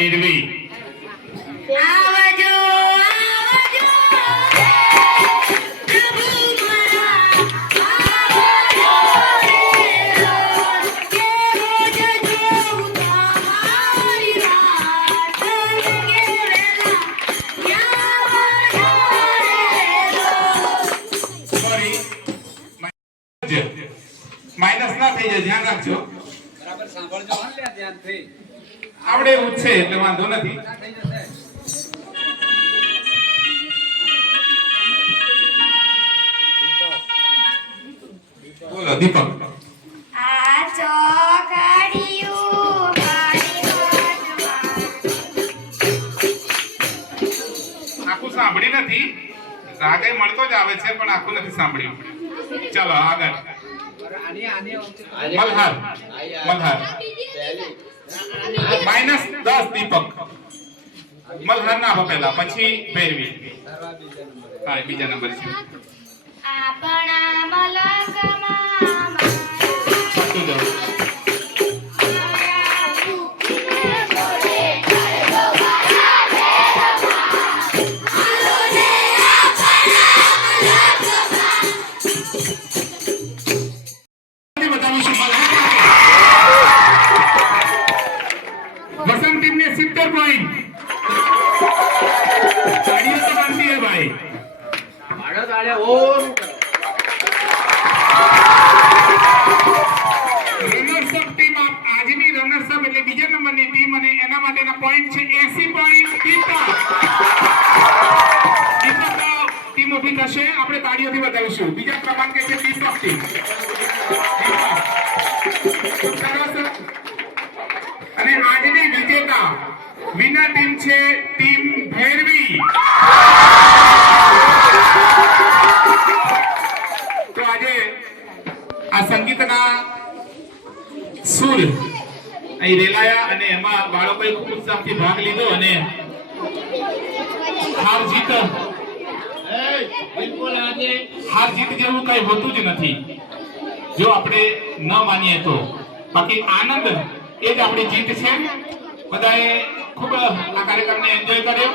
ભૈરવી આવજો માઇનસ ના થઈ જાય, ધ્યાન રાખજો. બરાબર સાંભળજો હો, લે ધ્યાનથી. આવડે એવું છે એટલે વાંધો નથી. થઈ જશે. બોલો દીપક. આ ચોકડીયું આખું સાંભળી નથી, રાગે મળતો જ આવે છે પણ આખું નથી સાંભળ્યું. ચાલો આગળ. મલ્હાર મલ્હાર -10 દીપક. મલ્હાર ના આપો પહેલા, પછી ભૈરવી. હા બીજા નંબર છે. આપણા મલકમાં સાચું જવાબ. वसंत टीम ने 70 पॉइंट. तालियां तो बनती है भाई. મારો તાળે ઓમ રનર્સ અપ ટીમ આજની રનર્સ અપ એટલે બીજા નંબરની ટીમ અને એના માટેના પોઈન્ટ છે 80 પોઈન્ટ. દીપક ટીમ ઊભી થશે, આપણે તાળીઓથી બતાવીશું. બીજા ક્રમાંકે છે દીપક ટીમ. સરસ. અને આજની વિજેતા વિનર ટીમ છે ટીમ ભૈરવી. તો આજે આ સંગીતના સુર અહીં રેલાયા અને એમાં બાળકોએ ખૂબ ઉત્સાહથી ભાગ લીધો અને હાર જીત જેવું કઈ હોતું જ નથી જો આપણે ન માનીએ તો. બાકી આનંદ એ જ આપણી જીત છે. બધાએ ખૂબ આ કાર્યક્રમને એન્જોય કર્યો.